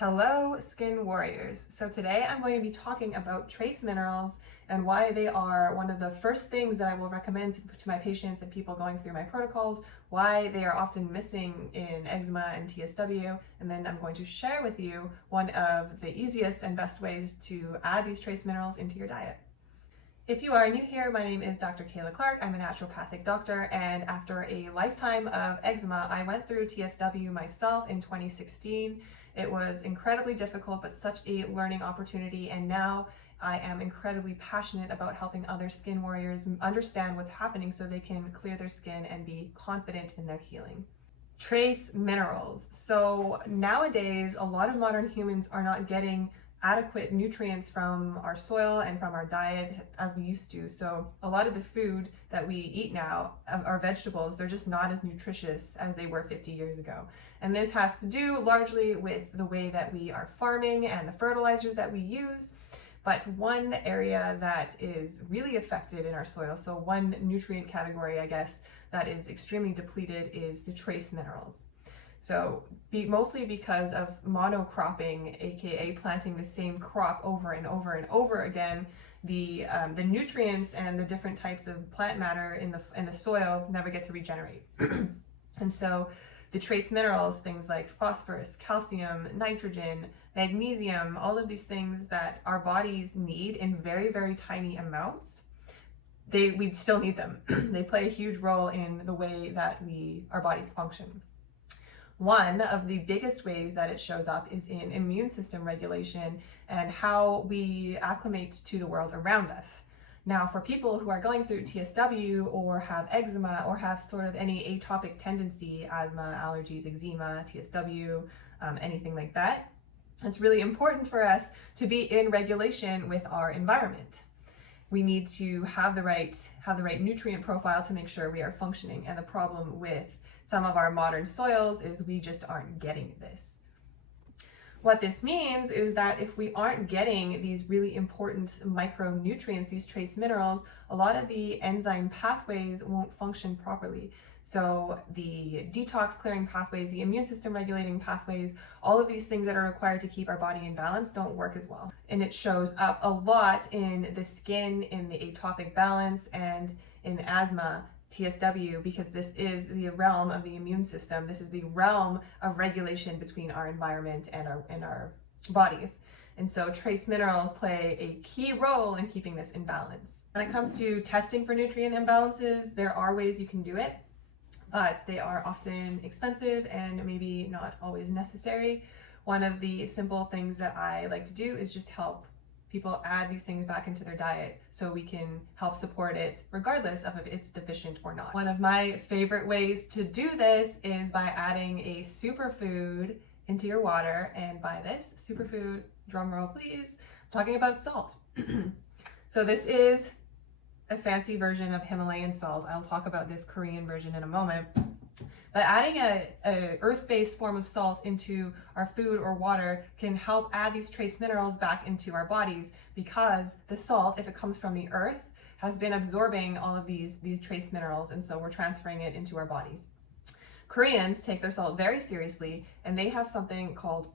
Hello, skin warriors. So today I'm going to be talking about trace minerals and why they are one of the first things that I will recommend to my patients and people going through my protocols, why they are often missing in eczema and TSW, and then I'm going to share with you one of the easiest and best ways to add these trace minerals into your diet. If you are new here, my name is Dr. Kayla Clark. I'm a naturopathic doctor, and after a lifetime of eczema, I went through TSW myself in 2016. It was incredibly difficult, but such a learning opportunity, and now I am incredibly passionate about helping other skin warriors understand what's happening so they can clear their skin and be confident in their healing. Trace minerals. So nowadays, a lot of modern humans are not getting adequate nutrients from our soil and from our diet as we used to. So a lot of the food that we eat now, our vegetables, they're just not as nutritious as they were 50 years ago. And this has to do largely with the way that we are farming and the fertilizers that we use. But one area that is really affected in our soil, so one nutrient category, I guess, that is extremely depleted is the trace minerals. So mostly because of monocropping, aka planting the same crop over and over and over again, the nutrients and the different types of plant matter in the soil never get to regenerate. And so the trace minerals, things like phosphorus, calcium, nitrogen, magnesium, all of these things that our bodies need in very, very tiny amounts, we still need them. They play a huge role in the way that our bodies function. One of the biggest ways that it shows up is in immune system regulation and how we acclimate to the world around us. Now, for people who are going through TSW or have eczema or have sort of any atopic tendency, asthma, allergies, eczema, TSW, anything like that, it's really important for us to be in regulation with our environment. We need to have the right nutrient profile to make sure we are functioning. And the problem with some of our modern soils is we just aren't getting this. What this means is that if we aren't getting these really important micronutrients, these trace minerals, a lot of the enzyme pathways won't function properly. So the detox clearing pathways, the immune system regulating pathways, all of these things that are required to keep our body in balance don't work as well. And it shows up a lot in the skin, in the atopic balance, and in asthma, TSW, because this is the realm of the immune system. This is the realm of regulation between our environment and our bodies. And so trace minerals play a key role in keeping this in balance. When it comes to testing for nutrient imbalances, there are ways you can do it, but they are often expensive and maybe not always necessary. One of the simple things that I like to do is just help people add these things back into their diet so we can help support it regardless of if it's deficient or not. One of my favorite ways to do this is by adding a superfood into your water, and by this superfood, drum roll please, I'm talking about salt. So this is a fancy version of Himalayan salt. I'll talk about this Korean version in a moment. But adding a earth-based form of salt into our food or water can help add these trace minerals back into our bodies, because the salt, if it comes from the earth, has been absorbing all of these trace minerals, and so we're transferring it into our bodies. Koreans take their salt very seriously, and they have something called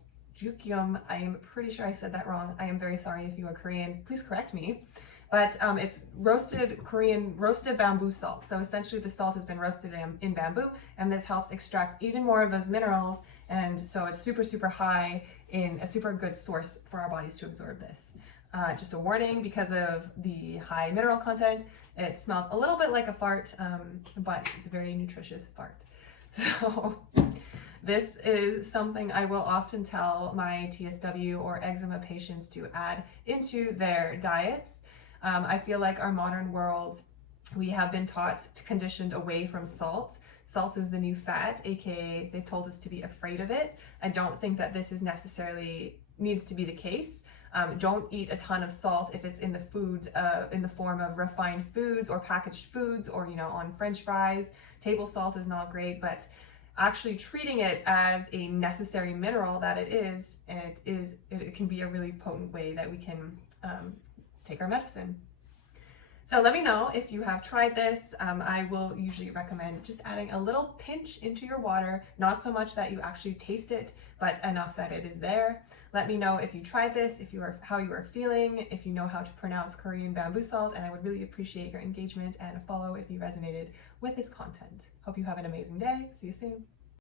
jukyum. I am pretty sure I said that wrong. I am very sorry if you are Korean. Please correct me. But it's roasted bamboo salt. So essentially the salt has been roasted in bamboo, and this helps extract even more of those minerals. And so it's super, super high in a super good source for our bodies to absorb this. Just a warning, because of the high mineral content, it smells a little bit like a fart, but it's a very nutritious fart. So this is something I will often tell my TSW or eczema patients to add into their diets. I feel like our modern world, we have been conditioned away from salt. Salt is the new fat, aka they've told us to be afraid of it. I don't think that this is necessarily needs to be the case. Don't eat a ton of salt if it's in the foods, in the form of refined foods or packaged foods, or on French fries. Table salt is not great, but actually treating it as a necessary mineral that it is, it can be a really potent way that we can take our medicine. So let me know if you have tried this. I will usually recommend just adding a little pinch into your water, not so much that you actually taste it, but enough that it is there. Let me know if you tried this, how you are feeling, if you know how to pronounce Korean bamboo salt, and I would really appreciate your engagement and a follow if you resonated with this content. Hope you have an amazing day. See you soon.